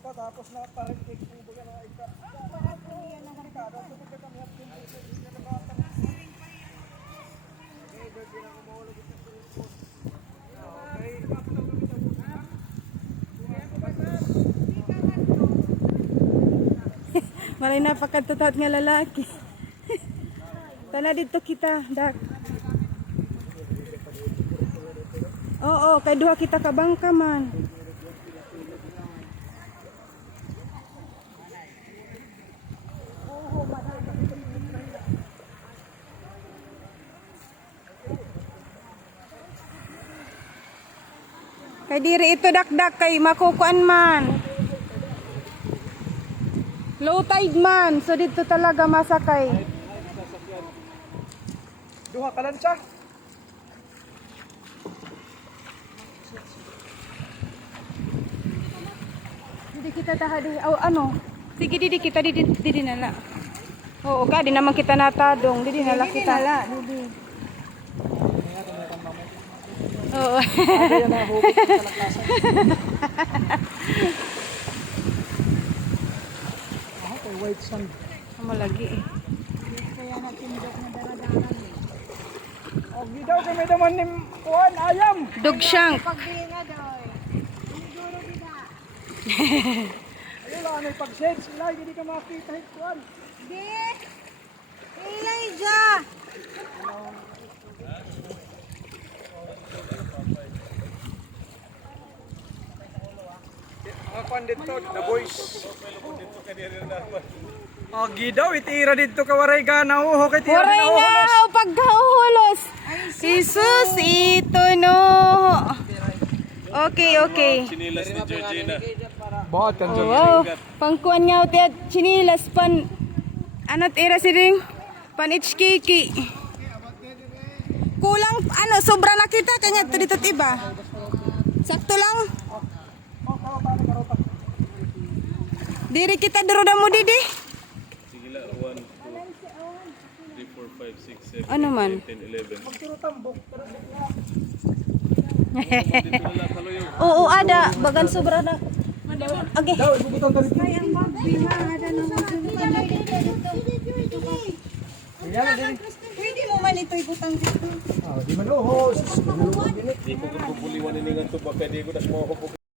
pa tapos na paritik po ba na ika. Para po yan ang barkada so pagka kami at din na bata. Okay, doon din ako mahulog ito sa post. Okay, Malay na pagkatutot nga lalaki. Tana dito kita, dak. Oo, kay duha kita kabangka man. Kay diri ito dakdak kay makukuan man. Low tide man, so dito talaga masakay. duha ka lang siya. Didi kita tahadi, oh ano? Sige didi kita didi nala. Oo, ka di naman kita natadong, didi nala kita. Didi. Oo. Ada yan na hubog sa kalakasan. Okay, white sand. Amo lagi eh. Kaya natindok na daradaran. Og gidaw kami naman ni kuan ayam. Dugshank. Pagbili nga daw. Siguro kita. Ayun lang may pag-shade sila hindi ka makita hit kuan. Di! Elijah! Mga kuan dito, the boys. Oh, gidaw itira dito ka waray gana ho kay tira Huray na nga, ho. pagkahulos. Jesus, ito no. Okay, okay. Sinilas ni Georgina. Bawat kan Oh, wow. Pangkuan nga uti at chinilas pan. Ano't ira si Ring? Pan HKK. Kulang, ano, sobra na kita. Kanya ito dito iba. Sakto lang. Diri kita daruda mo didi. Sige la, 1, 2, 3, 4, 5, 6, 7, Ano man? 10, 11. Puro tambok pero bigla. Dito na lang kaluyog. Oo, ada. Bagan sobra na. Okay. Daw ibutang dali. Ang magbima. Ada naman. Yan dali. Pwede mo man ito ibutang dito. Ah, di man ho. Di ko kubuliwan ini nga to baka di ko na mo